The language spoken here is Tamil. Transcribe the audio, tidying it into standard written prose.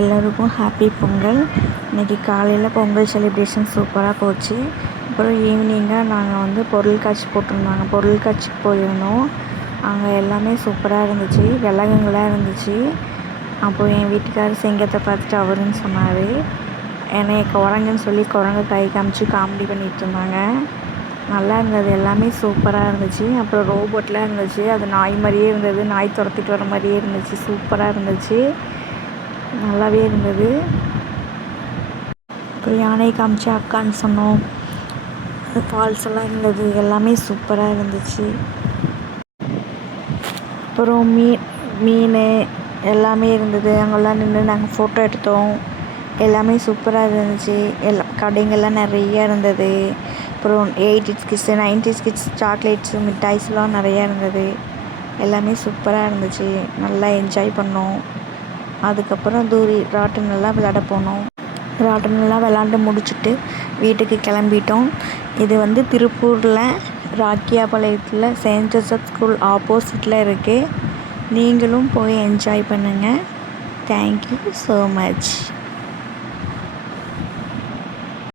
எல்லோருக்கும் ஹாப்பி பொங்கல். இன்றைக்கி காலையில் பொங்கல் செலிப்ரேஷன் சூப்பராக போச்சு. அப்புறம் ஈவினிங்காக நாங்கள் பொருட்காட்சி போட்டிருந்தாங்க. பொருட்காட்சிக்கு போயிருந்தோம். அங்கே எல்லாமே சூப்பராக இருந்துச்சு. விலங்குகளாக இருந்துச்சு. அப்போது என் வீட்டுக்காரர் சிங்கத்தை பார்த்துட்டு அவருன்னு சொன்னார். என்னை குரங்குன்னு சொல்லி குரங்கு கை காமிச்சு காமெடி பண்ணிகிட்டு இருந்தாங்க. நல்லா இருந்தது. எல்லாமே சூப்பராக இருந்துச்சு. அப்புறம் ரோபோட்லாம் இருந்துச்சு. அது நாய் மாதிரியே இருந்தது. நாய் துரத்திட்டு வர மாதிரியே இருந்துச்சு. சூப்பராக இருந்துச்சு. நல்லாவே இருந்தது. அப்புறம் யானை காமிச்சு அக்கான்னு சொன்னோம். ஃபால்ஸ் எல்லாம் இருந்தது. எல்லாமே சூப்பராக இருந்துச்சு. அப்புறம் மீன் எல்லாமே இருந்தது. அங்கெல்லாம் நின்று நாங்கள் ஃபோட்டோ எடுத்தோம். எல்லாமே சூப்பராக இருந்துச்சு. கடைங்கள்லாம் நிறையா இருந்தது. அப்புறம் 80s kids 90s kids chocolates மிட்டாய்ஸ்லாம் நிறையா இருந்தது. எல்லாமே சூப்பராக இருந்துச்சு. நல்லா என்ஜாய் பண்ணோம். அதுக்கப்புறம் ராட்டினெல்லாம் விளையாட போனோம். ராட்டினெல்லாம் விளாண்டு முடிச்சுட்டு வீட்டுக்கு கிளம்பிட்டோம். இது திருப்பூரில் ராக்கியாபாளையத்தில் செயின்ட் ஜோசப் ஸ்கூல் ஆப்போசிட்டில் இருக்குது. நீங்களும் போய் என்ஜாய் பண்ணுங்கள். Thank you so much.